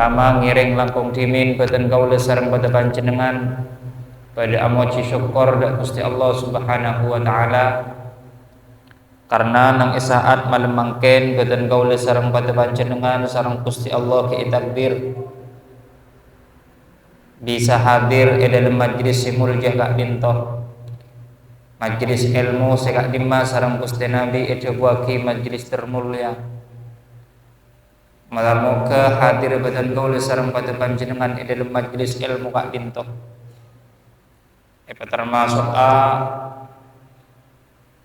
Pertama ngiring langkung timin beten kaula sareng pada panjenengan pada amoci syukur dak Gusti Allah Subhanahu wa taala karena nang isaat malam mangken beten kaula sareng pada panjenengan sareng Gusti Allah ke takbir bisa hadir di dalam majlis muljah kak dintoh majlis ilmu sekak dimma sareng Gusti Nabi buaki majlis termulia malamuka hadir badan kaula sareng pada panjenengan di dalam majlis ilmu kak dintoh termasuk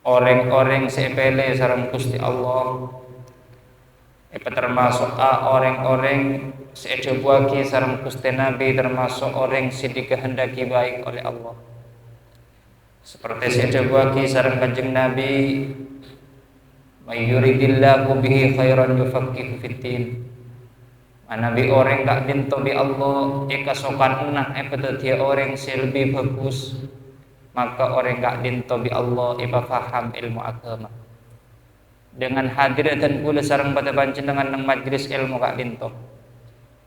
orang-orang sepele sareng Gusti Allah termasuk orang-orang sebuaki sareng Gusti Nabi termasuk orang yang dikehendaki baik oleh Allah seperti sebuaki sareng Kanjeng Nabi may yuridillahu bihi khairan yufaqihu fiddin. Nabi orang kak dinto bi Allah sokan enak dia orang lebih bagus maka orang kak dinto bi Allah faham ilmu agama. Dengan hadir dan pula sareng pada panjenengan nang majlis ilmu kak dinto.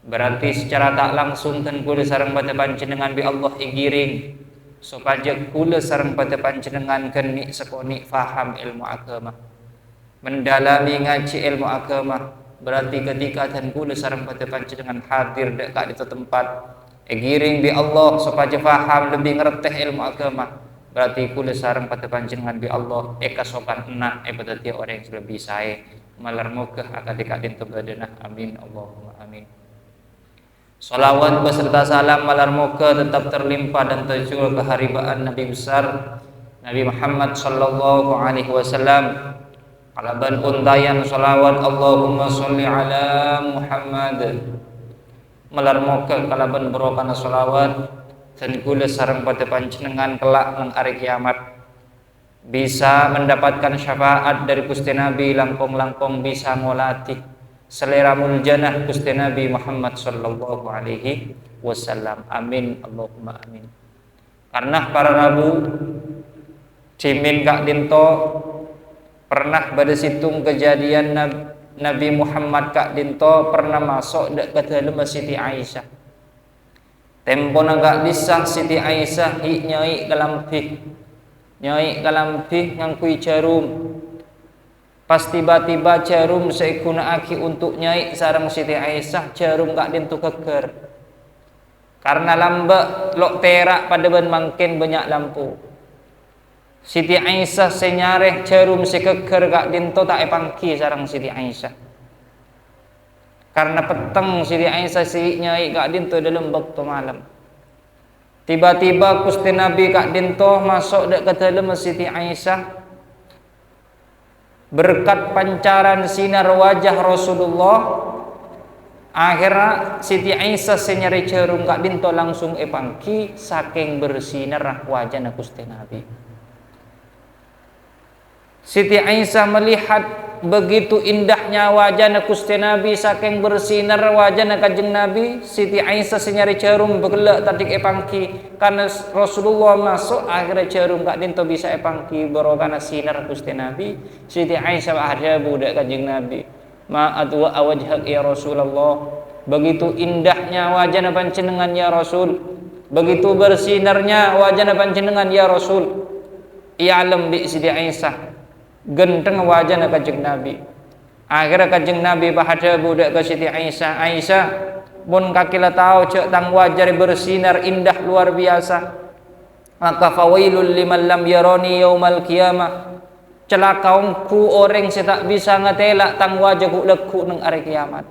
Berarti secara tak langsung dan pula sareng pada panjenengan bi Allah igiring supaya pula sareng pada panjenengan kenik sekoni faham ilmu agama. Mendalami ngaji ilmu agama berarti ketika dan kula sareng pada panjenengan hadir dekat di tempat giring bi Allah supaya faham lebih ngerteh ilmu agama berarti kula sareng pada panjenengan bi Allah sokan enak pada dia orang yang lebih saya malar muka akan dikadin tebadana amin Allahumma amin. Salawat beserta salam malar muka tetap terlimpah dan tercurah keharibaan Nabi besar Nabi Muhammad sallallahu alaihi wasallam. Alaban untayan salawat Allahumma sholli ala Muhammad melar moga kalaban berokana salawat dan kula sareng pada panjenengan kelak nang hari kiamat bisa mendapatkan syafaat dari Gusti Nabi langkung-langkung bisa ngolati selera muljana Gusti Nabi Muhammad sallallahu alaihi wasallam amin Allahumma amin. Karena para rabu cimin kak dinto pernah pada situng kejadian Nabi Muhammad kak dinto pernah masuk ke dalam Siti Aisyah. Tempo nagak disah Siti Aisyah nyai kalampih ngangkui jarum. Pas tiba-tiba jarum saya gunaaki untuk nyai sarang Siti Aisyah jarum kak dinto keker. Karena lambat lok terak pada ben mangkin banyak lampu. Siti Aisyah senyareh jarum sekeker gak dinto tak epangki sarang Siti Aisyah. Karena peteng Siti Aisyah si nyai gak dinto dalam waktu malam. Tiba-tiba Gusti Nabi gak dinto masuk ke dalam Siti Aisyah. Berkat pancaran sinar wajah Rasulullah, akhirnya Siti Aisyah senyareh jarum gak dinto langsung epangki saking bersinar wajah Gusti Nabi. Siti Aisyah melihat begitu indahnya wajah Gusti Nabi saking bersinar wajah Kanjeng Nabi. Siti Aisyah senyari jarum begelak tadik epangki karena Rasulullah masuk akhirnya jarum gak dinto bisa epangki barokana sinar Gusti Nabi. Siti Aisyah ada budak Kanjeng Nabi ma adwa wajhak ya Rasulullah, begitu indahnya wajah panjenengan ya Rasul, begitu bersinarnya wajah panjenengan ya Rasul. I'lam bi Siti Aisyah genteng wajah Kanjeng Nabi. Akhirnya Kanjeng Nabi bahada budak ke Siti Aisyah, Aisyah pun kakila tahu cek tang wajah bersinar indah luar biasa. Maka fawailul liman lam yarani yaumal qiyamah, celakaungku orang tak bisa ngatela tang wajahku leku nang hari kiamat.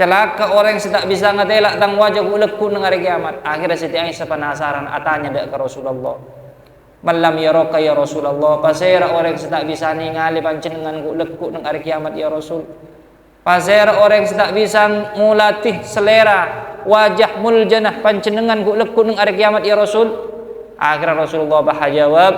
Celaka orang tak bisa ngatela tang wajahku leku nang hari kiamat. Akhirnya Siti Aisyah penasaran atanya dak ke Rasulullah. Malam ya roka ya Rasulullah, pasera orang tak bisa ningali panjenengan ku lekuk nang hari kiamat ya Rasul. Pasera orang tak bisa ngulatih selera wajah muljanah panjenengan ku lekuk nang hari kiamat ya Rasul. Akhirnya Rasulullah bahajawab,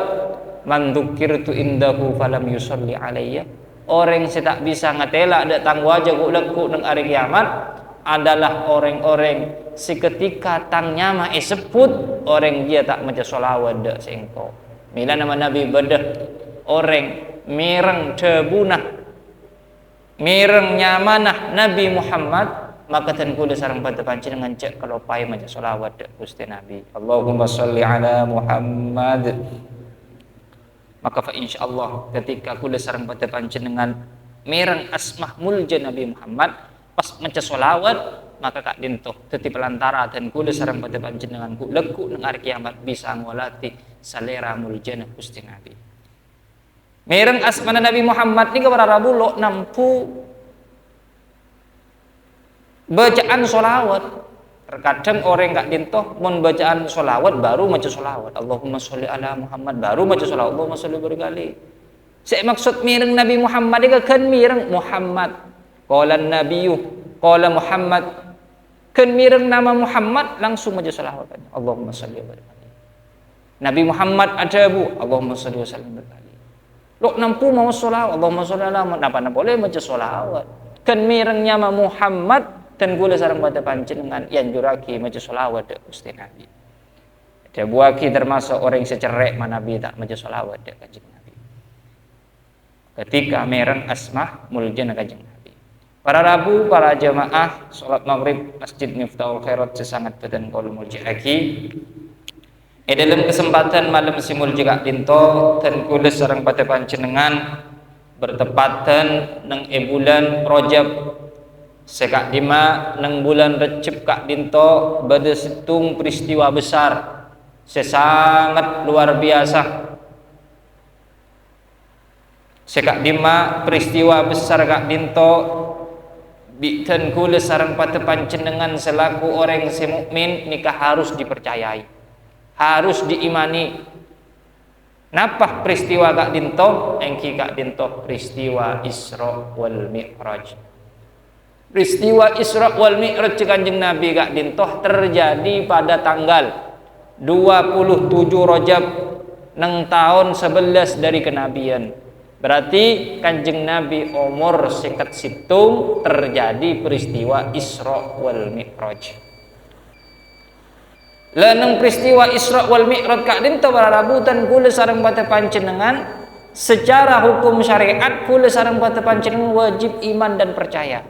man dzukirtu indahu falam yusalli alayya. Orang tak bisa ngatela datang wajah ku lekuk nang hari kiamat adalah orang-orang seketika tang nyama sebut orang dia tak maca solawat dak sengko. Mila nama Nabi bedah orang mireng tebunah mireng nyamanah Nabi Muhammad maka tan kula sareng pada panjenengan cek kelopai maca selawat dek Gusti Nabi. Allahumma sholli ala Muhammad. Maka fa insyaallah ketika kula sareng pada panjenengan mireng asmah mulja Nabi Muhammad pas maca selawat, maka kak dintoh teti pelantara dan kula sareng pada panjenengan ku leku nang hari kiamat bisa ngolati salera mulja Gusti Nabi. Mireng asmana Nabi Muhammad ni para Rabu lo nampu bacaan solawat. Terkadang orang gak dintoh mun bacaan solawat baru maca solawat. Allahumma sholli ala Muhammad baru maca solawat. Allahumma sholli berkali. Saya maksud mireng Nabi Muhammad dia kan mireng Muhammad. Qala nabiyyu qala Muhammad. Kan mireng nama Muhammad langsung maca solawat. Allahumma sholli berkali. Nabi Muhammad ada bu. Allahumma sholli wa sallim berkali. Lo nampu mau solawat. Allahumma sholli ala Muhammad. Napa boleh maca solawat. Kan mireng nama Muhammad dan kula sareng pada panjenengan yang juraki maca selawat dek Gusti Nabi. Ada buaki termasuk orang yang secerek mana Nabi tak maca selawat dek Kanjeng Nabi. Ketika mereng asmah muljana Kanjeng Nabi. Para Rabu, para jamaah salat maghrib Masjid Miftahul Khairat sesangat badan kaul muljaki. Dalam kesempatan malam si muljak dinto dan kula sareng pada panjenengan bertepatan nang bulan Rajab sekak dima nang bulan Recep kak dinto bade situng peristiwa besar sesangat luar biasa. Sekak dima peristiwa besar kak dinto bitan kula sareng pada panjenengan selaku orang si mukmin nikah harus dipercayai, harus diimani. Napa peristiwa kak dinto? Engki kak dinto peristiwa Isra wal Mi'raj. Peristiwa Isra wal Mi'raj Kanjeng Nabi kak dintoh terjadi pada tanggal 27 Rajab nang tahun 11 dari kenabian. Berarti Kanjeng Nabi umur sekat situng terjadi peristiwa Isra wal Mi'raj. Lanang peristiwa Isra wal Mi'raj kak dintoh para rabutan kula sareng pada panjenengan secara hukum syariat kula sareng pada panjenengan wajib iman dan percaya.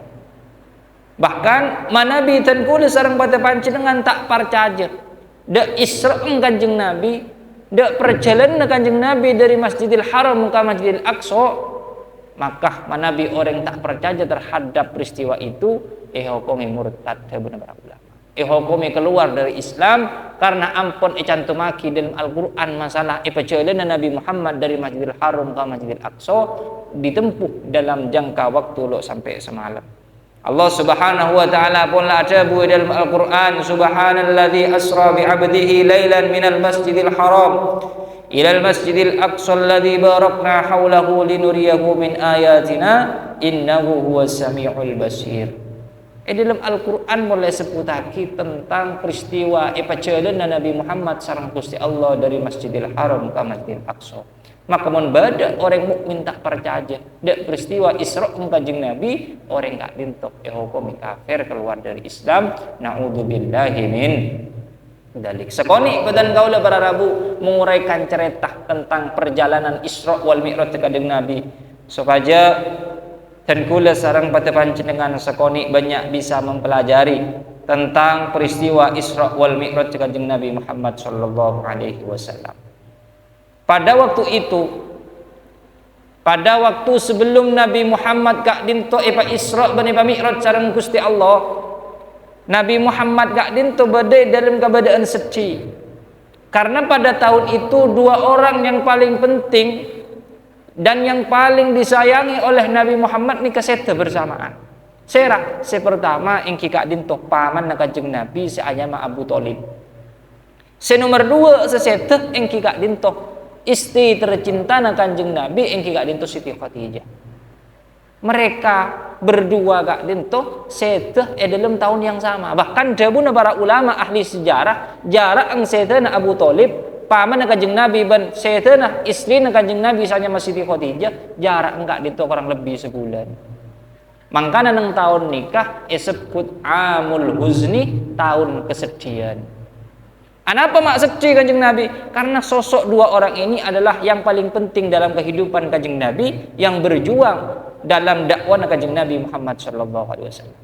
Bahkan manabi tan kula sareng pada panjenengan tak percaya dak Isra Kanjeng Nabi, dak perjalanan Kanjeng Nabi dari Masjidil Haram ke Masjidil Aqsa, maka manabi orang tak percaya terhadap peristiwa itu hukumnya murtad benar para ulama. Hukumnya keluar dari Islam karena ampun cantumaki dalam Al-Qur'an masalah perjalanan Nabi Muhammad dari Masjidil Haram ke Masjidil Aqsa ditempuh dalam jangka waktu lo sampai semalam. Allah Subhanahu wa taala pun la atabu dalam Al-Qur'an subhanalladzi asra bi 'abdihi lailan minal masjidil haram ilal masjidil aqsa alladzi barakna haulahu linuriyahu min ayatina innahu huwas samiul basir. Dalam Al-Qur'an mulai seputaki tentang peristiwa perjalanan Nabi Muhammad sareng Gusti Allah dari Masjidil Haram ke Masjidil Aqsa. Maka mun bada orang mukmin tak percaya dak peristiwa Isra Kanjeng Nabi orang gak dintok hukum kafir keluar dari Islam. Naudzubillahi min dzalik. Sekoni badan kaula para Rabu menguraikan cerita tentang perjalanan Isra wal Mi'raj Kanjeng Nabi supaya dan kula sareng pada panjenengan sekoni banyak bisa mempelajari tentang peristiwa Isra wal Mi'raj Kanjeng Nabi Muhammad sallallahu alaihi wasallam. Pada waktu itu, pada waktu sebelum Nabi Muhammad kak dinto Isra dan Mi'raj sareng Gusti Allah, Nabi Muhammad kak dinto badai dalam keadaan sedih. Karena pada tahun itu dua orang yang paling penting dan yang paling disayangi oleh Nabi Muhammad ni keseta bersamaan. Serak, pertama engki kak dinto paman Kanjeng Nabi seayama Abu Thalib. Nomor dua seseta engki kak dinto istri tercinta na Kanjeng Nabi engki kak dinto Siti Khadijah. Mereka berdua kak dinto seteh dalam tahun yang sama. Bahkan jabuna para ulama ahli sejarah jarak ang seteh na Abu Thalib paman na Kanjeng Nabi ban seteh na istri na Kanjeng Nabi sanya Siti Khadijah jarak enggak dinto kurang lebih sebulan. Mangkana nang tahun nikah disebut amul huzni, tahun kesedihan. Kenapa mak sedih Kanjeng Nabi? Karena sosok dua orang ini adalah yang paling penting dalam kehidupan Kanjeng Nabi yang berjuang dalam dakwah Kanjeng Nabi Muhammad sallallahu alaihi wasallam.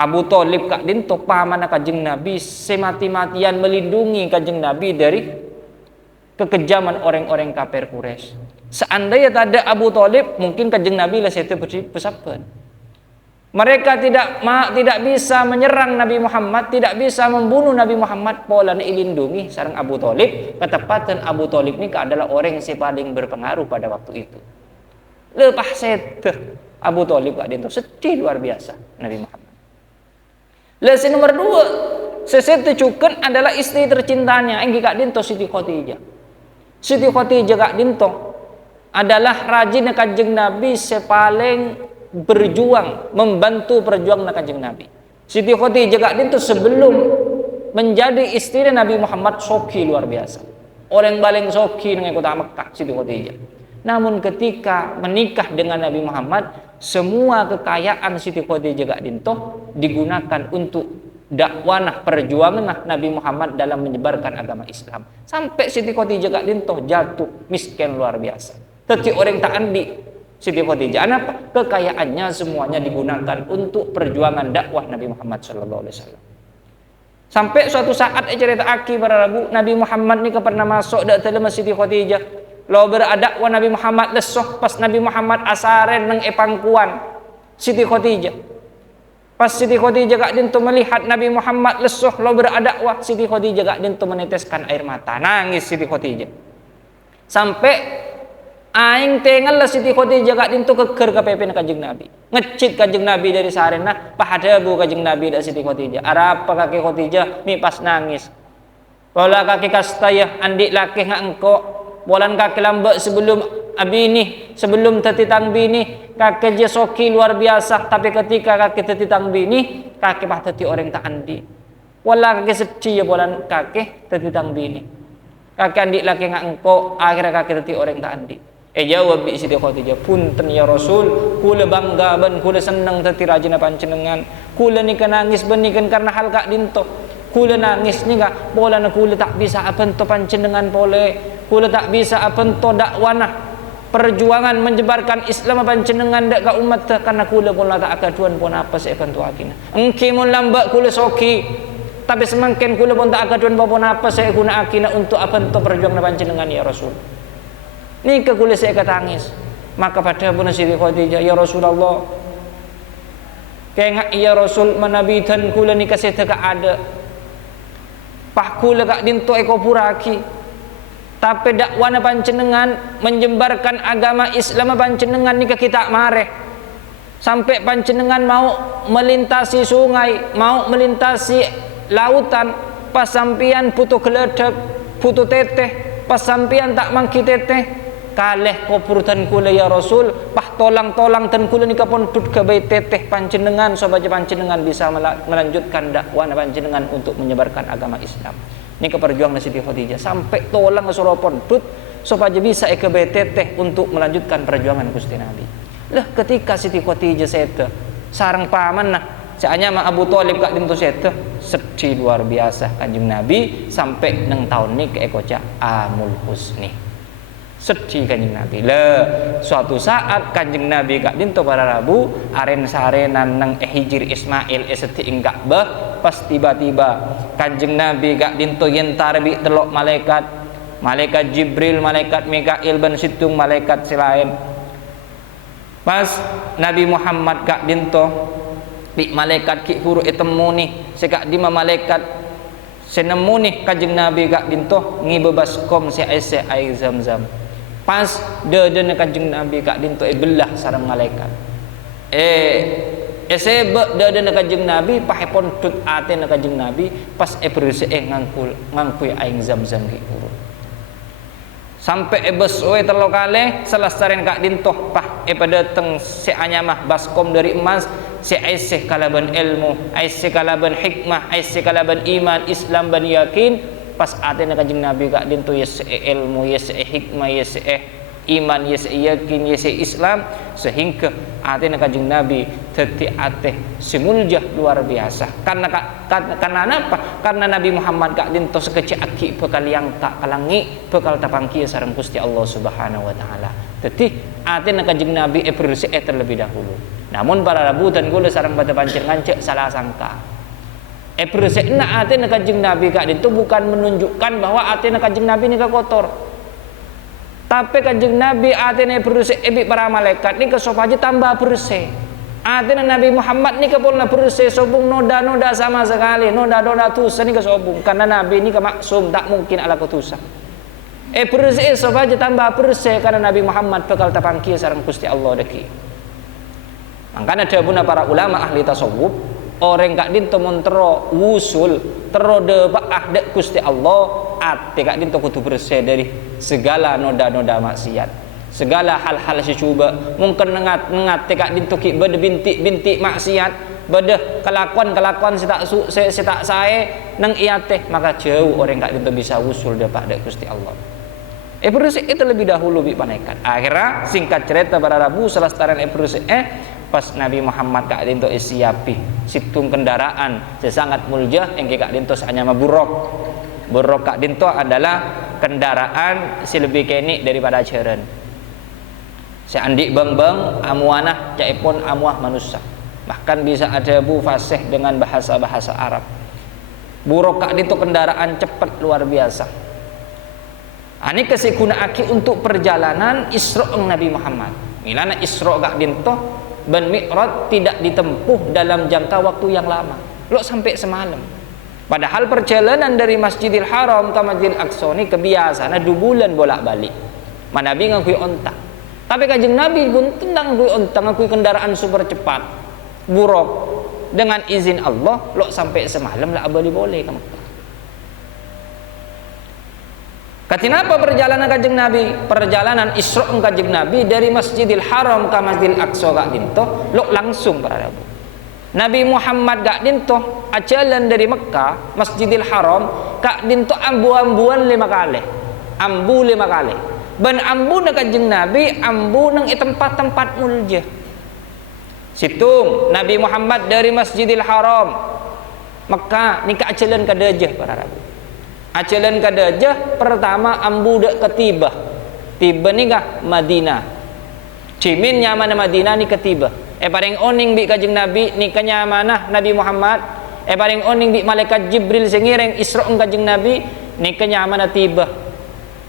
Abu Thalib kak dinto paman Kanjeng Nabi semati-matian melindungi Kanjeng Nabi dari kekejaman orang-orang kafir Quraisy. Seandainya tak ada Abu Thalib, mungkin Kanjeng Nabi lah itu bersabda. Mereka tidak bisa menyerang Nabi Muhammad, tidak bisa membunuh Nabi Muhammad, pola dilindungi sareng Abu Thalib. Ketepatan Abu Thalib ini adalah orang yang paling berpengaruh pada waktu itu. Lepas itu Abu Thalib kak dinto sedih luar biasa Nabi Muhammad. Lesson nomor 2, sesete cuken adalah istri tercintanya yang kak dinto Siti Khadijah. Siti Khadijah kak dinto adalah rajin Kanjeng Nabi sepaling berjuang membantu perjuangan Kanjeng Nabi. Siti Khadijah kak dinto sebelum menjadi istri Nabi Muhammad soki luar biasa. Orang paling soki dengan kota Mekah Siti Khadijah. Namun ketika menikah dengan Nabi Muhammad, semua kekayaan Siti Khadijah kak dinto digunakan untuk dakwah perjuangan Nabi Muhammad dalam menyebarkan agama Islam. Sampai Siti Khadijah kak dinto jatuh miskin luar biasa. Tetapi orang tak andi Siti Khadijah, apa? Kekayaannya semuanya digunakan untuk perjuangan dakwah Nabi Muhammad sallallahu alaihi wasallam. Sampai suatu saat cerita aki para rabu Nabi Muhammad ni pernah masuk dak dalam Siti Khadijah. Lo berada wa Nabi Muhammad lesoh pas Nabi Muhammad asaren nang pangkuan Siti Khadijah. Pas Siti Khadijah kak dinto melihat Nabi Muhammad lesoh lo berada wa Siti Khadijah kak dinto meneteskan air mata, nangis Siti Khadijah. Sampai aing tengal lah Siti Khadijah kak dinto keker ke pepen Kanjeng Nabi. Ngecit Kanjeng Nabi dari sarena pahadabu Kanjeng Nabi dak Siti Khadijah. Arapa kaki Khadijah mi pas nangis. Pola kaki kastaya andik laki ngak engko bolan kaki lambak sebelum abini, sebelum tetitang bini, kaki jesoki luar biasa. Tapi ketika kaki tetitang bini, kaki pah teti orang tak andi. Wala kaki sedih ya bolan kaki tetitang bini. Kaki andi laki ngak engko, akhirnya kaki teti orang tak andi. Jawab bi Siti Khadijah, punten ya Rasul, kula bangga ban, kula seneng teti rajina panjenengan. Kula ni nangis benikan karena hal kak dinto. Kula nangis ni kak, bola na kula tak bisa apento panjenengan pole. Kula tak bisa apento dakwana perjuangan menyebarkan Islam panjenengan dak ka umat karena kula pun tak akaduan pun apa saya bantu akina. Engki mun lambak kula soki, tapi semakin kula pun tak akaduan pun apa saya guna akina untuk apento perjuangan panjenengan ya Rasul. Ni ke kula saya katangis. Maka pada pun Siti Khadijah, ya Rasulullah, kengak ya Rasul manabitan kula ni kasih tak ada. Pahkula kak dinto eko puraki. Tapi dakwah panjenengan menyebarkan agama Islam panjenengan ni kita mareh. Sampai panjenengan mau melintasi sungai, mau melintasi lautan, pas sampian putu geledek, putu teteh, pas sampian tak mangki teteh, kaleh kopurtan kula ya Rasul, pah tolang-tolang tan kula ni kapon tut ke bayi teteh panjenengan supaya panjenengan bisa melanjutkan dakwah panjenengan untuk menyebarkan agama Islam. Ini keperjuangan Siti Khadijah sampai tolang suropon tut supaya bisa ke bayi teteh untuk melanjutkan perjuangan Gusti Nabi. Lah ketika Siti Khadijah sete sarang paman nah seanya ma Abu Thalib kak dintu sete sedih luar biasa Kanjeng Nabi sampai nang tahun ni ke ekoca Amul Husni. Sedih Kanjeng Nabi. Suatu saat Kanjeng Nabi kak dinto para rabu aren sarenan nang hijir Ismail seti ing Ka'bah, pas tiba-tiba Kanjeng Nabi kak dinto yen tarbi telok malaikat Jibril, malaikat Mikail ban situng malaikat selain. Pas Nabi Muhammad kak dinto di malaikat ki huru etemu nih sekak di malaikat senemu nih Kanjeng Nabi kak dinto ngibebaskom si air Zam-Zam. Pas deden Kanjeng Nabi kak dinto belah sareng malaikat. Sebe deden Kanjeng Nabi pahepon tut aten Kanjeng Nabi pas berse ngangkui aing Zam-Zam ki huru. Sampai bes we terlokale selastaren kak dinto pah pada teng si anyamah baskom dari emas si aisyah kalaban ilmu, aisyah kalaban hikmah, aisyah kalaban iman Islam ban yakin. Pas atena Kanjeng Nabi kak dinto yes ilmu, yes hikmah, yes iman, yes yakin, yes Islam, sehingga atena Kanjeng Nabi teti ateh simuljah luar biasa. Karena apa? Karena Nabi Muhammad kak dinto sekecil aki bekal yang tak kalangi, bekal tapangki sareng Gusti Allah Subhanahu wa taala. Teti atena Kanjeng Nabi bersih terlebih dahulu. Namun para rabutan gula sarang pada pancen ngancek salah sangka. Persekna ate na Kanjeng Nabi kak itu bukan menunjukkan bahwa ate na Kanjeng Nabi ni kotor. Tapi Kanjeng Nabi ate na persek ebi para malaikat ni kesopaja tambah persek. Ate na Nabi Muhammad ni kapolna persek sobung noda-noda sama sekali, noda-noda tusa ni kesobung karena Nabi ni maksum tak mungkin ala kutusa. Persek sopaja tambah persek karena Nabi Muhammad bekal tapangki sareng Gusti Allah deki. Makanya ada pun para ulama ahli tasawuf orang kak dinto montero wusul terode ahde Gusti Allah ate kak dinto kudu bersih dari segala noda-noda maksiat, segala hal-hal secuba mungkin nengat kak dinto ki bede bintik-bintik maksiat, bede kelakuan setak sae nang iate, maka jauh orang kak dinto bisa wusul depak ahde Gusti Allah. Bersih itu lebih dahulu bi panaikan. Akhirnya singkat cerita para rabu selestaran bersih pas Nabi Muhammad kak dinto siapi situng kendaraan sesangat mulja yang kak dinto hanya buruk kak dinto adalah kendaraan si lebih kenik daripada ceren si andik bang amuanah caipun amuah manusia, bahkan bisa ada bu fasih dengan bahasa Arab. Buruk kak dinto kendaraan cepat luar biasa. Ini kesiguna aki untuk perjalanan Isra Nabi Muhammad. Milana Isra kak dinto ben Mi'raj tidak ditempuh dalam jangka waktu yang lama. Lo sampai semalam. Padahal perjalanan dari Masjidil Haram ke Masjidil Aqsa ini kebiasaan 2 bulan bolak-balik. Nabi ngakui onta. Tapi Kanjeng Nabi pun tentang ngakui onta, ngakui kendaraan super cepat. Buruk dengan izin Allah lo sampai semalam lah boleh ke Mekah. Kenapa perjalanan Kanjeng Nabi? Perjalanan Isra Kanjeng Nabi dari Masjidil Haram ke Masjidil Aqsa gak dinto, lo langsung para rabu. Nabi Muhammad gak dinto ajalan dari Mekah Masjidil Haram gak dinto ambu-ambuan 5 kali. Ambu 5 kali. Ben ambu na Kanjeng Nabi ambu nang tempat-tempat mulja. Situng Nabi Muhammad dari Masjidil Haram Mekah ni ka ajalan kadajah para rabu. Ajalan kadajah pertama ambu dak ketiba. Tiba ni kah Madinah. Cimin nyaman Madinah ni ketiba. Paring oning bi Kanjeng Nabi ni kenyamanah Nabi Muhammad. Paring oning bi malaikat Jibril sengireng Isra Kanjeng Nabi ni kenyamanah tiba.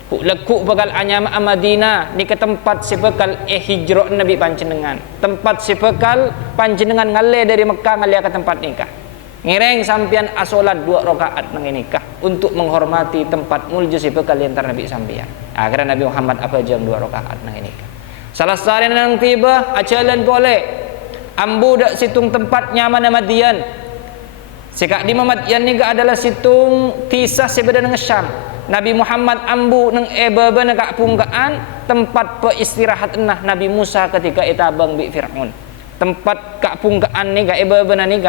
Ku lekuk bakal anyama Madinah ni ke tempat sebekal hijrah Nabi panjenengan. Tempat sebekal panjenengan ngale dari Mekah ngale ke tempat nikah. Ngireng sampian asolat 2 rakaat nang nikah untuk menghormati tempat mulja sebekal antar Nabi sampian. Akhirnya Nabi Muhammad apa jam 2 rakaat nang nikah. Salah satu nang tiba ajalan boleh ambu dak situng tempat nyaman Madian. Sikak di Madian ni adalah situng kisah sebeda nang Syam. Nabi Muhammad ambu nang ebaba nang pungkaan tempat peistirahat Nabi Musa ketika itabang bi Firaun. Tempat pungkaan ni ebaba ni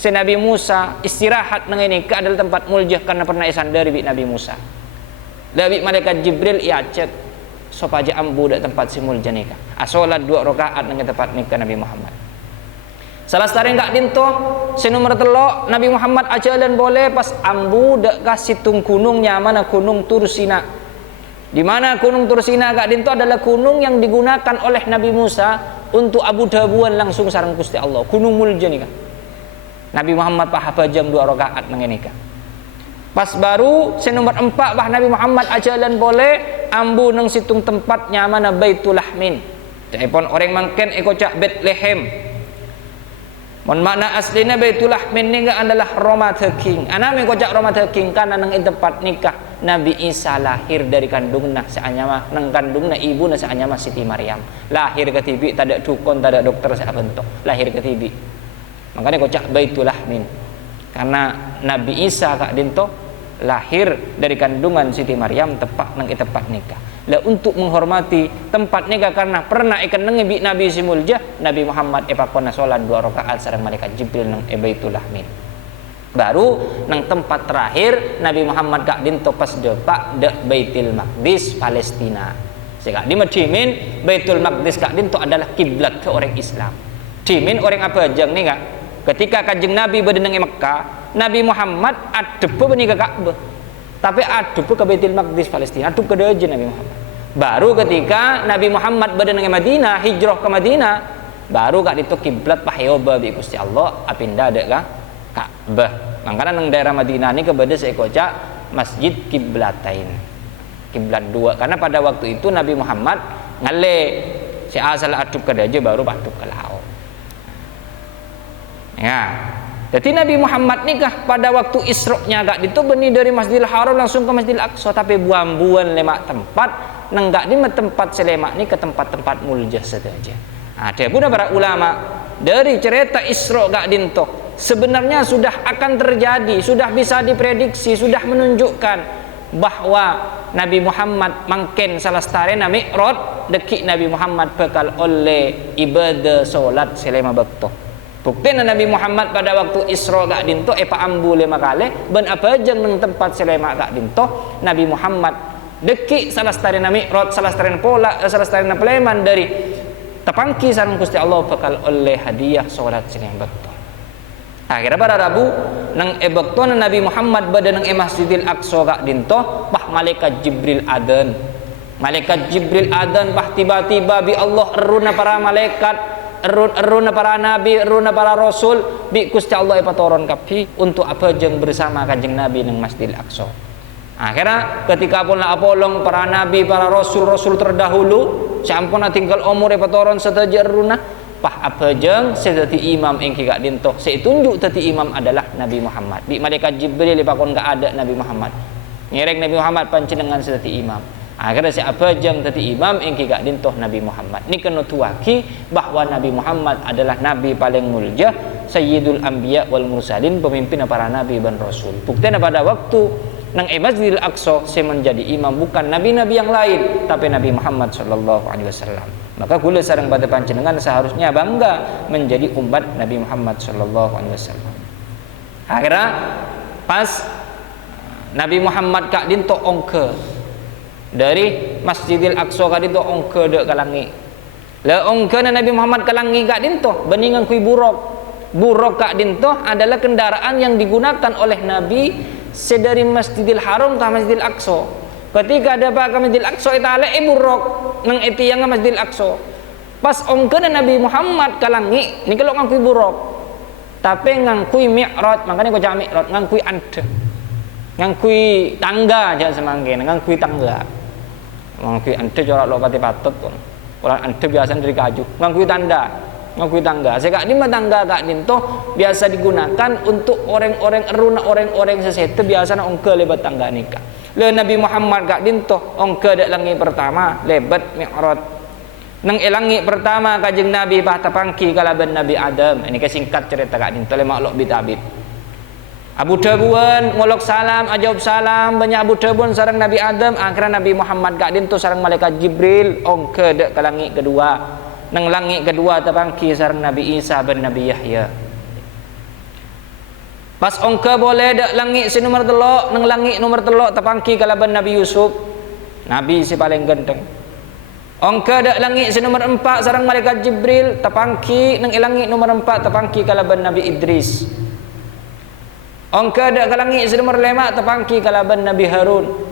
si Nabi Musa istirahat nang ini adalah tempat muljah karena pernah isandari bi Nabi Musa. Nabi malaikat Jibril cek sopaja ambu dak tempat si muljah nikah. Salat 2 rakaat nang tempat nikah Nabi Muhammad. Salah satu gak dinto si nomor 3 Nabi Muhammad ajalan boleh pas ambu dak situng gunungnya mana gunung Tursina. Di mana gunung Tursina gak dinto adalah gunung yang digunakan oleh Nabi Musa untuk abu dabuan langsung sareng Gusti Allah. Gunung muljah nikah. Nabi Muhammad pahapa jam 2 rakaat nang nikah. Pas baru si nomor 4 bah Nabi Muhammad ajalan boleh ambu nang situng tempatnya mana Baitul Lahmin. Telepon orang mangken cak Bethlehem. Mon makna aslinya Baitul Lahmin ni adalah Roma King. Aname cak Roma King karena nang tempat nikah Nabi Isa lahir dari kandungna seanyama nang kandungna ibuna seanyama Siti Maryam. Lahir ke tibi tak ada dukun, tak ada dokter sak bentuk. Lahir ke tibi. Makanya kocak Baitul Lahmin karena Nabi Isa kak dinto lahir dari kandungan Siti Maryam tepat nang tempat nikah. Lah untuk menghormati tempat nikah karena pernah ikan nengi bi Nabi simulja Nabi Muhammad epakona salat 2 rakaat sareng malaikat Jibril nang Baitul Lahmin. Baru nang tempat terakhir Nabi Muhammad kak dinto pas depak de Baitul Maqdis Palestina. Sehingga di Medimin Baitul Maqdis kak dinto adalah kiblat ke orang Islam. Dimin orang apa jang nih kak? Ketika Kanjeng Nabi berdenang Mekah, Nabi Muhammad adep benih ke Ka'bah. Tapi adep ke Baitul Maqdis Palestina, adep ke deje Nabi Muhammad. Baru ketika Nabi Muhammad berdenang Madinah, hijrah ke Madinah, baru kak itu kiblat pahyoba bi Gusti Allah apinda ada kah Ka'bah. Makanya nang daerah Madinah ini kepada saya kocak masjid kiblatain, kiblat dua, karena pada waktu itu Nabi Muhammad ngale si asal aduk ke daje baru aduk ke laut ya. Jadi Nabi Muhammad nikah pada waktu Isra-nya gak itu beni dari Masjidil Haram langsung ke Masjidil Aqsa, tapi buan-buan lemak tempat nang gak di tempat selemak ni ke tempat-tempat muljah saja. Ada pun para ulama dari cerita Isra gak dinto sebenarnya sudah akan terjadi, sudah bisa diprediksi, sudah menunjukkan bahwa Nabi Muhammad mangken salastare Mi'raj deki Nabi Muhammad bakal oleh ibadah solat selama waktu. Bukti Nabi Muhammad pada waktu Isra gak dinto ambu 5 kali ben apa aja nang tempat selama gak dinto Nabi Muhammad deki salastare Mi'raj salastare pola salastare peleman dari tepangki sareng Gusti Allah bakal oleh hadiah solat selama waktu. Akhirnya pada Rabu nang ebekton Nabi Muhammad pada nang Masjidil Aqsa gak dinto bah malaikat Jibril adan. Malaikat Jibril adan bah tiba-tiba bi Allah eruna para malaikat, eruna para nabi, eruna para rasul bi Gusti Allah patoron kapi untuk apa jeng bersama Kanjeng Nabi nang Masjidil Aqsa. Akhirnya ketika pun lah apolong para nabi, para rasul terdahulu sampun tinggal umur patoron setaja eruna pah apa jeng sedati imam engki gak dintoh saya tunjuk tati imam adalah Nabi Muhammad bi malaikat Jibril pakon gak ada Nabi Muhammad nyereng Nabi Muhammad pancenengan sedati imam. Akhirnya saya apa jeng tati imam engki gak dintoh Nabi Muhammad ni kena tuaki bahwa Nabi Muhammad adalah nabi paling mulia, sayyidul anbiya wal mursalin, pemimpin para nabi dan rasul. Buktinya pada waktu nang Masjidil Aqsa saya menjadi imam bukan nabi-nabi yang lain tapi Nabi Muhammad sallallahu alaihi wasallam. Maka kula sareng pada panjenengan seharusnya bangga menjadi umat Nabi Muhammad sallallahu alaihi wasallam. Akhirnya pas Nabi Muhammad kak dinto ongke dari Masjidil Aqsa kak dinto ongke dek kalangi. La ongke Nabi Muhammad kalangi kak dinto beningan kui buruk. Buruk kak dinto adalah kendaraan yang digunakan oleh Nabi sedari Masjidil Haram ke Masjidil Aqsa. Ketika ada pak ke Masjidil Aqsa itu ale buruk nang yang Masjidil Aqsa. Pas ongkeun Nabi Muhammad kalangi ni kalau ngangkui buruk. Tapi ngangkui Mi'raj, makanya kau jangan Mi'raj, ngangkui ande. Ngangkui tangga aja semangkin, ngangkui tangga. Ngangkui ande corak lo pati patut pun. Orang ande biasa dari kayu, ngangkui tangga. Sekak di tangga kak dinto biasa digunakan untuk orang-orang eruna orang-orang sesete biasa na ongke lebat tangga nikah. Le Nabi Muhammad kak dinto ongke dak langi pertama lebat Mi'raj. Nang elangi pertama kajeng Nabi bah tapangki kalaban Nabi Adam. Ini kesingkat cerita kak dinto le makhluk bitabit. Abu Dabuan ngolok salam ajawab salam banyak Abu Dabuan sareng Nabi Adam. Akhirnya Nabi Muhammad kak dinto sareng malaikat Jibril ongke dak kalangi kedua. Nang langit kedua tapangki sareng Nabi Isa bin Nabi Yahya. Pas ongke boleh dak langit si nomor telok, nang langit nomor telok tapangki kalaban Nabi Yusuf. Nabi si paling ganteng. Ongke dak langit si nomor 4 sareng malaikat Jibril tapangki nang langit nomor 4 tapangki kalaban Nabi Idris. Ongke dak langit si nomor 5 tapangki kalaban Nabi Harun.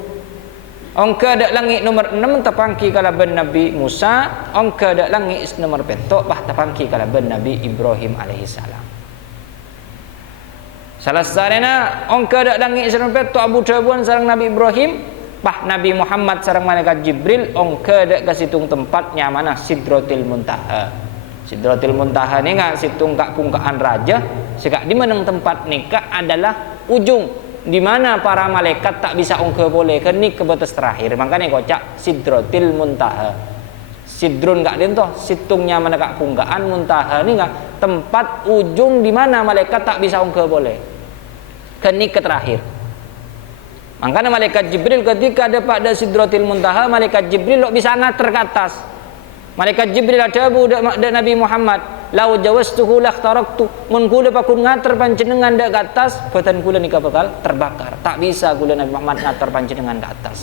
Ongke dak langit nomor 6 tapangki kalaban Nabi Musa. Ongke dak langit nomor 7 bah tapangki kalaban Nabi Ibrahim alaihissalam. Salah sarena ongke dak langit nomor 7 Abu Dabuan sareng Nabi Ibrahim, bah Nabi Muhammad sareng malaikat Jibril ongke dak kasitung tempatnya mana Sidratil Muntaha. Sidratil Muntaha ni ngak situng kak pungkaan raja, sekak di meneng tempat nikah adalah ujung di mana para malaikat tak bisa ongke boleh kenik ke batas terakhir. Makanya kocak Sidratil Muntaha. Sidrun gak dinto situngnya mana kak punggaan, muntaha ni gak tempat ujung di mana malaikat tak bisa ongke boleh kenik ke terakhir. Makanya malaikat Jibril ketika ada pada Sidratil Muntaha, malaikat Jibril lo bisa ngater ke atas. Malaikat Jibril ada abu dak Nabi Muhammad, lau jawastuhu lakhtaraktu, mun kula pakun ngater panjenengan dak ke atas, badan kula nika bakal terbakar. Tak bisa kula Nabi Muhammad ngater panjenengan ke atas.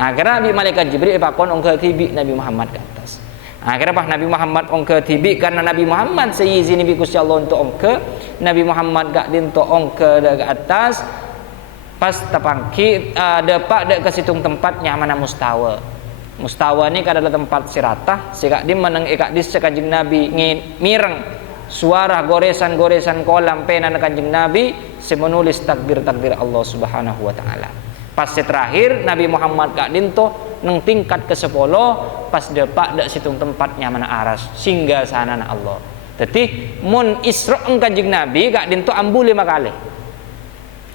Akhirnya Nabi malaikat Jibril pakon ongke tibi Nabi Muhammad ke atas. Akhirnya pas Nabi Muhammad ongke tibi karena Nabi Muhammad seizin bi Gusti Allah untuk ongke, Nabi Muhammad gak dinto ongke dak ke atas. Pas tapangki ada pak dak ke situng tempatnya mana mustawa. Mustawa ni adalah tempat siratah sikak di meneng ikak di Kanjeng Nabi mireng suara goresan-goresan kolam pena Kanjeng Nabi semenulis takbir-takbir Allah Subhanahu wa taala. Pas terakhir Nabi Muhammad kak dinto neng tingkat ke-10 pas depak dak situng tempatnya mana aras singga sana Allah. Jadi mun Isra Kanjeng Nabi kak dinto ambu 5 kali.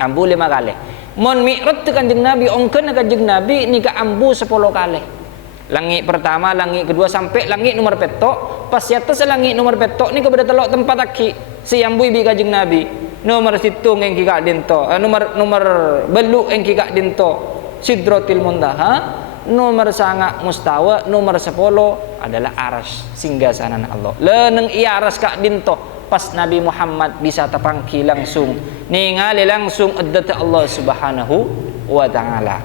Ambu 5 kali. Mun Mi'raj Kanjeng Nabi ongkeun Kanjeng Nabi ni kak ambu 10 kali. Langit pertama, langit kedua sampai langit nomor petok. Pas atas langit nomor petok ni kepada telok tempat aki si ambui bi Kanjeng Nabi. Nomor situng yang kikak dinto, nomor beluk yang kikak dinto Sidratil Muntaha. Nomor sangat Mustawa, nomor 10 adalah aras singgasana Allah. Leneng iya aras kak dinto pas Nabi Muhammad bisa tapangki langsung ningali langsung addat Allah Subhanahu wa taala.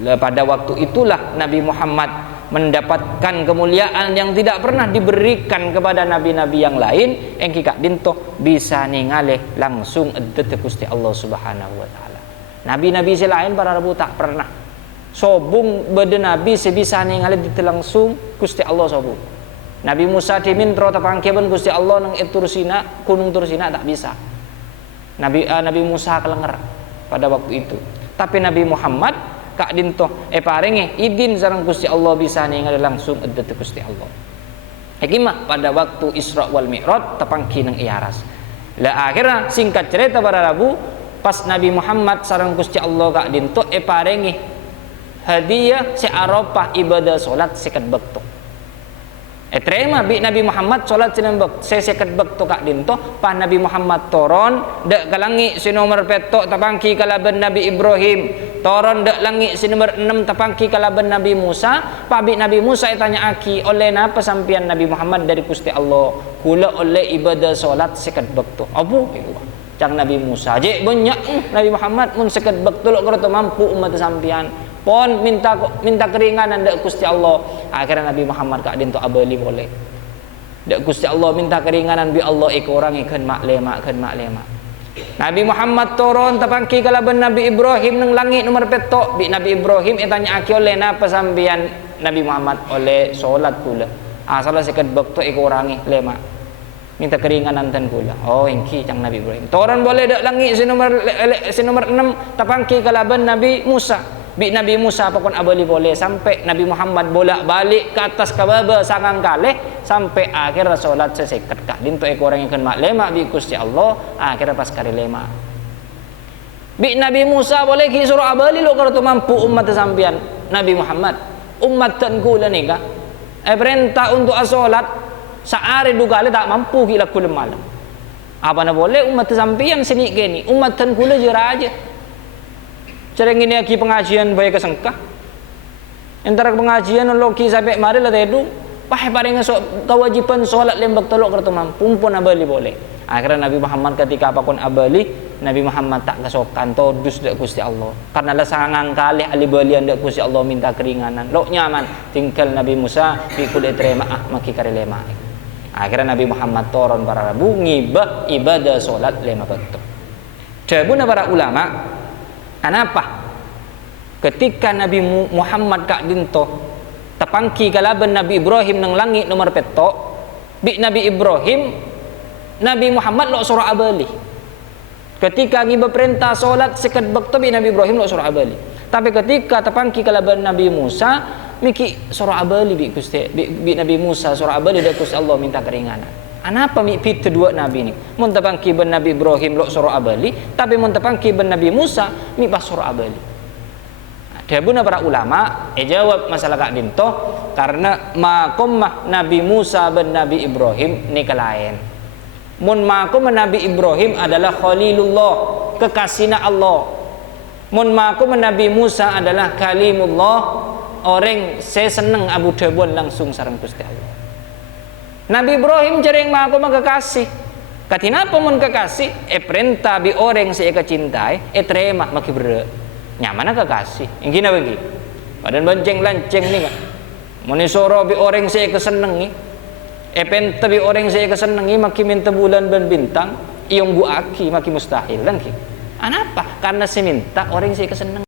Pada waktu itulah Nabi Muhammad mendapatkan kemuliaan yang tidak pernah diberikan kepada nabi-nabi yang lain yang kikak dinto bisa ningali langsung addat Gusti Allah Subhanahu wa taala. Nabi-nabi selain para rabu tak pernah sobung bede nabi sebisa ningali langsung Gusti Allah sobung. Nabi Musa dimintro tapangkeban Gusti Allah nang Tursina, gunung Tursina tak bisa. Nabi Musa kelenger pada waktu itu. Tapi Nabi Muhammad kak dinto paringe idin sareng Gusti Allah bisa ningali langsung addat Gusti Allah. Hikmah pada waktu Isra wal Mi'raj tapangki nang iaras. Lah akhirnya singkat cerita para rabu pas Nabi Muhammad sareng Gusti Allah kak dinto paringe hadiah si Arafah ibadah salat seket bekto. Terima bi Nabi Muhammad salat sinembek seket bekto kak dinto pas Nabi Muhammad toron dak kalangi si nomor petok tapangki kalaban Nabi Ibrahim toron dak langi si nomor 6 tapangki kalaban Nabi Musa pa bi Nabi Musa tanya aki oleh napa sampian Nabi Muhammad dari Gusti Allah kula oleh ibadah salat seket bekto abu itu cang Nabi Musa je banyak Nabi Muhammad mun seket bekto lo kerto mampu umat sampian pon minta keringanan dak Gusti Allah. Akhirnya Nabi Muhammad kak dinto abali boleh dak Gusti Allah minta keringanan bi Allah orang ikan mak lema. Nabi Muhammad turun tapangki kalaban Nabi Ibrahim nang langit nomor petok bi Nabi Ibrahim tanya aki oleh napa sambian Nabi Muhammad oleh salat kula salah seket bekto orang lema minta keringanan tan kula engki cang Nabi Ibrahim turun boleh dak langit si nomor 6 tapangki kalaban Nabi Musa bi Nabi Musa pokon abali boleh sampai Nabi Muhammad bolak-balik ke atas kababa sangang kalih sampai akhir salat seseket kak dinto orang yang mak lema bi Gusti Allah akhirnya pas kari lema bi Nabi Musa boleh ki suruh abali lo kalau tu mampu umat sampian Nabi Muhammad umat tan kula nika perintah untuk salat saari dugale tak mampu ki lakul malam apa na boleh umat sampian sini gini umat tan kula jera aja cereng ini aki pengajian baik kesengkah antara pengajian loki sampai mari lah tedu paling kewajiban solat lembak tolok kertu mampu pun abali boleh akhirnya Nabi Muhammad ketika apapun abali Nabi Muhammad tak kesokan todus dak Gusti Allah karena lah sangang kali ali balian dak Gusti Allah minta keringanan lo nyaman tinggal Nabi Musa pikul terima maki kare lema akhirnya Nabi Muhammad turun para rabu ngibah ibadah solat lema betul jabuna para ulama kenapa ketika Nabi Muhammad kak dinto tapangki kalaban Nabi Ibrahim nang langit nomor petok bi Nabi Ibrahim Nabi Muhammad lo surah abali ketika ngiba perintah solat seket bekto bi Nabi Ibrahim lo surah abali tapi ketika tapangki kalaban Nabi Musa miki surah abali bi Gusti bi Nabi Musa surah abali dak Gusti Allah minta keringanan. Anapa mi pit kedua nabi ni mun tapangki ben Nabi Ibrahim lo surah abali tapi mun tapangki ben Nabi Musa mi pas surah abali. Dabuna para ulama jawab masalah kak dinto karena makomah Nabi Musa ben Nabi Ibrahim ni kelain. Mun makomah Nabi Ibrahim adalah Khalilullah kekasihna Allah. Mun makomah Nabi Musa adalah kalimullah orang saya seneng Abu Dabun langsung sareng Gusti Allah. Nabi Ibrahim cereng makomah kekasih. Katinapa mun kekasih perintah bi orang saya kecintai terima maki ber nyamana kekasih yang gina bagi badan banceng lanceng ni kan monisoro bi orang saya kesenengi penta bi orang saya kesenengi maki minta bulan dan bintang iyong buaki maki mustahil kan ki anapa karena saya minta orang saya keseneng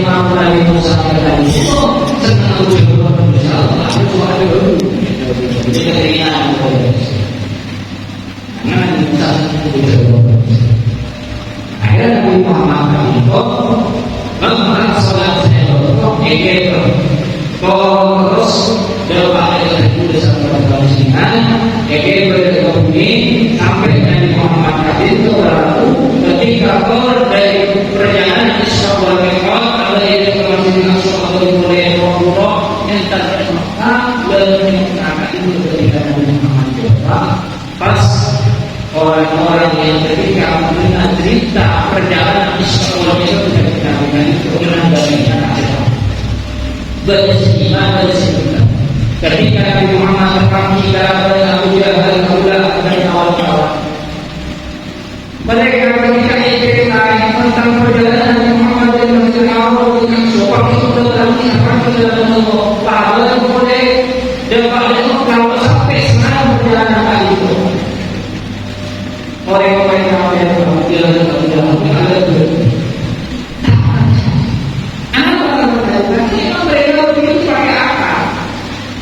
Imam Nabi Musa tadi itu senang ujian Allah itu ada jadi keringan karena Nabi Musa ujian akhirnya Nabi Muhammad itu melakukan sholat itu terus doa itu bersama musliman berdiri sampai Nabi Muhammad itu berlaku ketika dari perjalanan Isra wal Mi'raj ada yang ke Masjidil Aqsa atau mulai Rasulullah yang tadi Mekah dan Mekah itu ketika Nabi Muhammad berdoa pas orang-orang yang ketika mendengar cerita perjalanan Isra wal Mi'raj ketika Nabi itu mengenal dari anak beriman bersihkan ketika Nabi Muhammad terkaki dari Abu Jahal, Abu Lahab dan kawan-kawan mereka ketika cerita tentang perjalanan Nabi Muhammad dari Masjidil Haram ke Aqsa waktu itu dalam akan perjalanan Allah pahala boleh dapat kalau sampai sekarang perjalanan kali itu orang-orang yang ada mereka begitu pakai akal.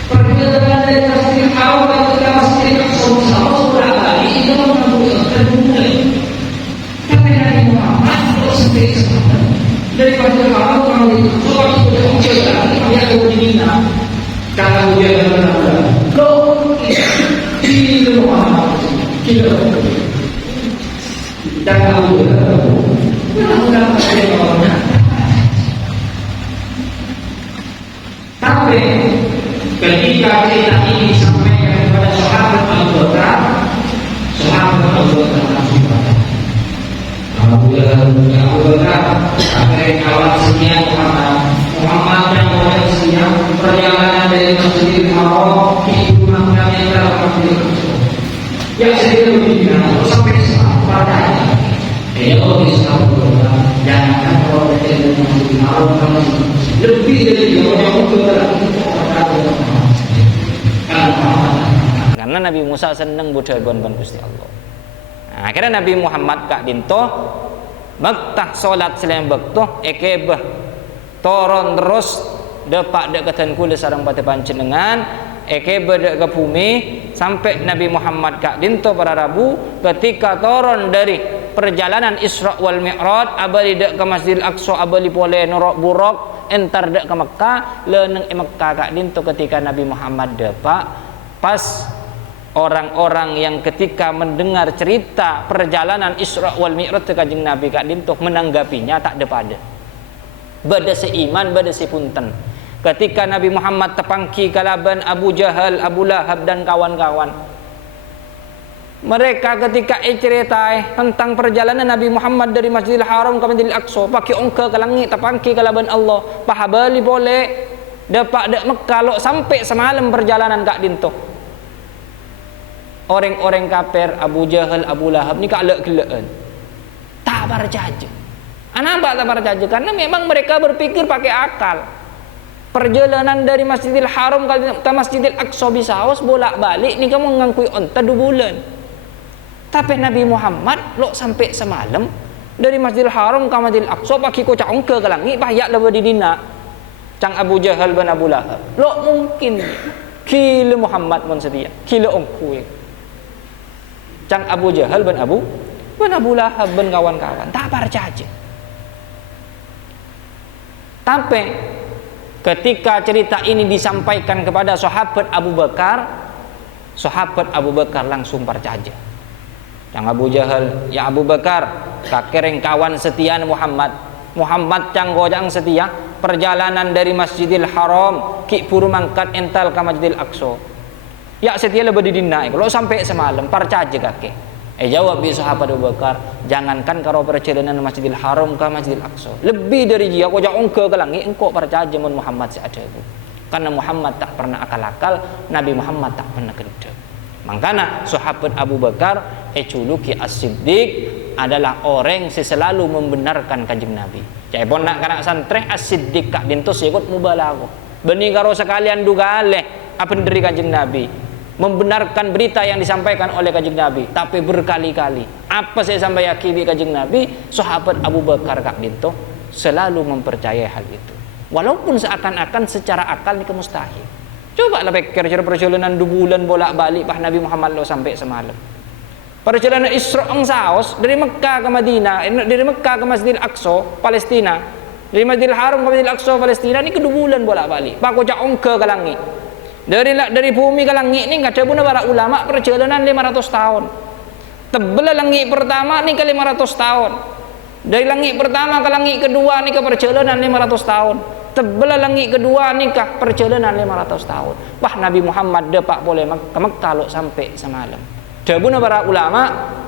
Perjalanan dari Masjidil Haram ke Masjidil Aqsa sama sudah kali itu membutuhkan tapi Nabi Muhammad kalau sampai sana dari Masjidil Haram ke Masjidil Aqsa itu sudah mencoba dia ada di Mina karena dia berada di Muhammad kita dan Abu mudah-mudahan orang tapi ketika cerita ini disampaikan kepada sahabat Abu Bakar langsung berkata, alhamdulillah Abu Bakar akhirnya kawan sekian Muhammad dan orang sekian perjalanan dari Masjidil Haram ke ibu maknanya dalam Masjidil Aqsa. Ya saya lebih sampai pada Allah Islam jangan kalau berjalan Masjidil Haram kamu lebih dari karena Nabi Musa seneng budaya bon Gusti Allah. Nah, akhirnya Nabi Muhammad kak dinto maktah solat selain bekto ekebah toron terus depak dekatan kula sarang pada panjenengan ekebah dek ke bumi sampai Nabi Muhammad kak dinto para Rabu ketika toron dari perjalanan Isra wal Mi'raj abali dek ke Masjidil Aqsa abali pole norok buruk entar dek ke Mekah leneng Mekah kak dinto ketika Nabi Muhammad depak pas orang-orang yang ketika mendengar cerita perjalanan Isra wal Mi'raj ke Kanjeng Nabi kak dinto menanggapinya tak depada beda seiman beda sepunten ketika Nabi Muhammad tepangki kalaban Abu Jahal, Abu Lahab dan kawan-kawan mereka ketika cerita tentang perjalanan Nabi Muhammad dari Masjidil Haram ke Masjidil Aqsa pakai ongka ke langit tapangki kalaban Allah pahabali boleh dapat dek Mekah lo sampai semalam perjalanan kak dinto orang-orang kafir Abu Jahal Abu Lahab ni kak lek-lekan tak percaya kenapa tak percaya karena memang mereka berpikir pakai akal perjalanan dari Masjidil Haram ke Masjidil Aqsa bisa haus bolak-balik ni kamu ngangkui onta 2 bulan. Tapi Nabi Muhammad lo sampai semalam dari Masjidil Haram ke Masjidil Aqsa pakai kocak ongke ke langit bahaya lebar di dina cang Abu Jahal bin Abu Lahab lo mungkin kila Muhammad pun setia kila ongku cang Abu Jahal bin Abu Lahab bin kawan-kawan tak percaya tapi ketika cerita ini disampaikan kepada sahabat Abu Bakar langsung percaya yang Abu Jahal ya Abu Bakar kakereng kawan setia Muhammad cang gojang setia perjalanan dari Masjidil Haram ki puru mangkat ental ke Masjidil Aqsa ya setia lebih didina kalau sampai semalam percaya kakek jawab bi sahabat Abu Bakar jangankan karo perjalanan Masjidil Haram ke Masjidil Aqsa lebih dari dia kojang ongke ke langit engkau percaya mun Muhammad seada itu karena Muhammad tak pernah akal-akal Nabi Muhammad tak pernah kedua makanya sahabat Abu Bakar culuki As-Siddiq adalah orang yang selalu membenarkan kanjeng Nabi jadi pun nak kanak santreh As-Siddiq kak dintus ikut mubalaghah benih karo sekalian dugaleh apa dari kanjeng Nabi membenarkan berita yang disampaikan oleh kanjeng Nabi tapi berkali-kali apa saya sampai yakini kanjeng Nabi sahabat Abu Bakar kak dintus selalu mempercayai hal itu. Walaupun seakan-akan secara akal ini mustahil. Coba lah pikir perjalanan 2 bulan bolak-balik Pak Nabi Muhammad lo sampai semalam. Perjalanan Isra saos dari Mekah ke Madinah, dari Mekah ke Masjidil Aqsa, Palestina, dari Masjidil Haram ke Masjidil Aqsa, Palestina ini ke 2 bulan bolak-balik. Pak kocak ongke ke langit. Dari bumi ke langit ini ada pun para ulama perjalanan 500 tahun. Tebel langit pertama ini ke 500 tahun. Dari langit pertama ke langit kedua ini ke perjalanan 500 tahun. Tebel langit kedua ini ke perjalanan 500 tahun. Wah Nabi Muhammad dapat boleh ke Mekah lo sampai semalam. Dabuna para ulama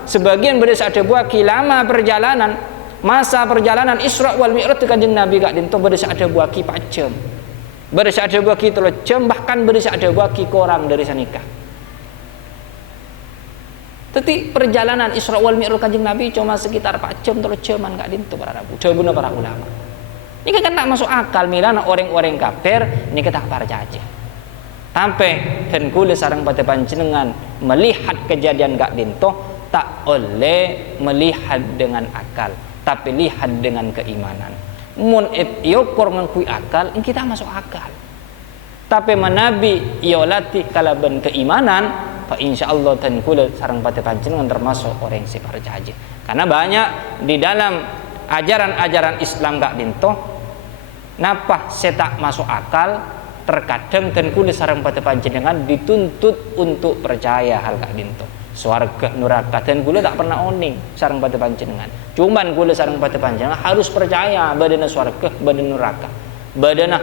sebagian berdasar ada buah lama perjalanan, masa perjalanan Isra wal Mi'raj Kanjeng Nabi gak dinto berdasar ada buah 4 jam. Berdasar ada buah 3 jam, bahkan berdasar ada buah kurang dari sanikah. Tapi perjalanan Isra wal Mi'raj Kanjeng Nabi cuma sekitar 4 jam 3 jaman gak dinto para rabu. Dabuna para ulama. Ini kan tak masuk akal milana orang-orang kafir ini kita percaya. Sampai dan kula sareng pada panjenengan melihat kejadian gak dinto tak oleh melihat dengan akal, tapi lihat dengan keimanan. Mun yokor ngakui akal, kita masuk akal. Tapi menabi iolati kalaban keimanan, fa insyaallah dan kula sareng pada panjenengan termasuk orang yang percaya. Karena banyak di dalam ajaran-ajaran Islam gak dinto, napa saya tak masuk akal. Terkadang dan kula sareng pada panjenengan dituntut untuk percaya hal gak dinto. Swarga neraka dan kula tak pernah oning sareng pada panjenengan. Cuman kula sareng pada panjenengan harus percaya badana swarga, badana neraka. Badana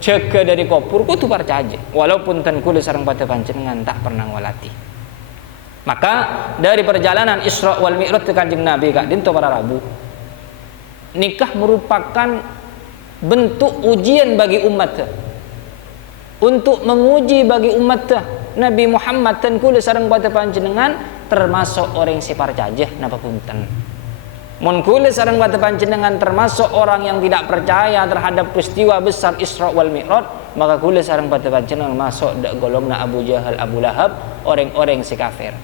jaga dari kubur kudu percaya. Walaupun dan kula sareng pada panjenengan tak pernah walati. Maka dari perjalanan Isra wal Mi'raj Kanjeng Nabi gak dinto para rabu, nikah merupakan bentuk ujian bagi umat. Untuk menguji bagi umat Nabi Muhammad dan kula sareng pada panjenengan termasuk orang si percaya napa punten. Mun kula sareng pada panjenengan termasuk orang yang tidak percaya terhadap peristiwa besar Isra wal Mi'raj, maka kula sareng pada panjenengan masuk dak golongna Abu Jahal, Abu Lahab, orang-orang si kafir.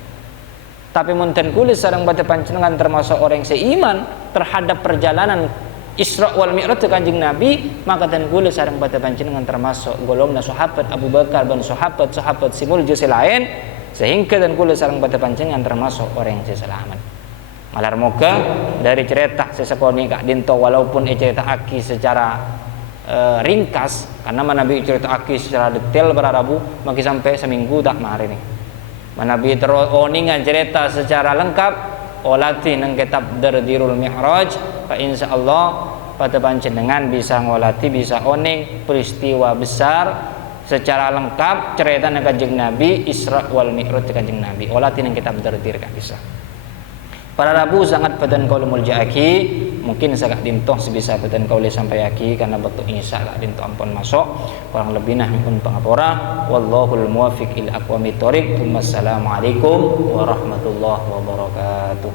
Tapi mun ten kula sareng pada panjenengan termasuk orang si iman terhadap perjalanan Isra wal Mi'raj Kanjeng Nabi, maka dan kula sareng pada panjenengan termasuk golongna sahabat Abu Bakar dan sahabat simul jisi lain, sehingga dan kula sareng pada panjenengan termasuk orang yang selamat. Malar moga dari cerita sesekoni gak dinto walaupun cerita aki secara ringkas, karena Nabi cerita aki secara detail para rabu maki sampai seminggu tak mari nih. Nabi terus oningan cerita secara lengkap olati nang kitab Dardirul Mi'raj, fa insyaallah pada panjenengan bisa ngolati, bisa oning peristiwa besar secara lengkap cerita nang Kanjeng Nabi Isra wal Mi'raj Kanjeng Nabi olati nang kitab Dardir ka bisa. Para rabu sangat badan kaul muljaaki, mungkin sagak dintoh sebisa badan kauli sampai aki karena betul insya Allah dintoh ampun masuk kurang lebih nah pun pangapora wallahul muwafiq ila aqwamit thoriq. Wassalamualaikum warahmatullahi wabarakatuh.